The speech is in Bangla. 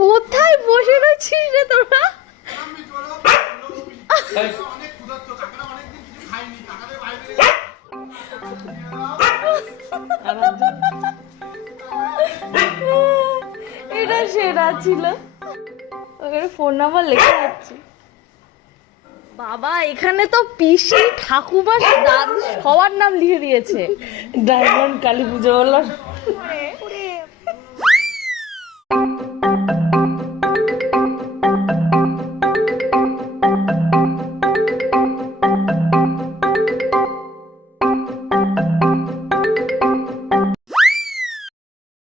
কোথায় বসে রয়েছিস রে তোরা? এটা সেরা ছিল। ওখানে ফোন নাম্বার লেখা আছে। বাবা এখানে তো পিসি ঠাকুমা দাদু সবার নাম লিখে দিয়েছে। ডায়মন্ড কালী পুজো বললো।